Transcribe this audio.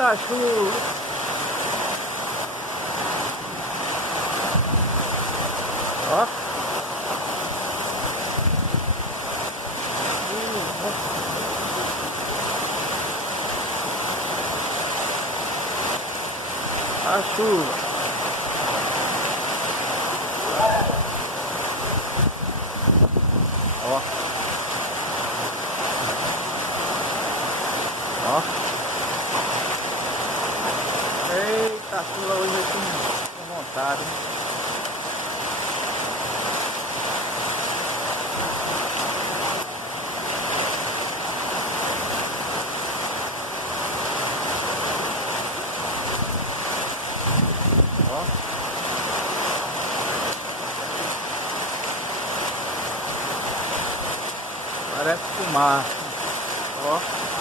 Eita chuva! Ó! A chuva! Ó! Ó! Eita, a chuva hoje eu com vontade. Ó. Parece fumaça. Ó.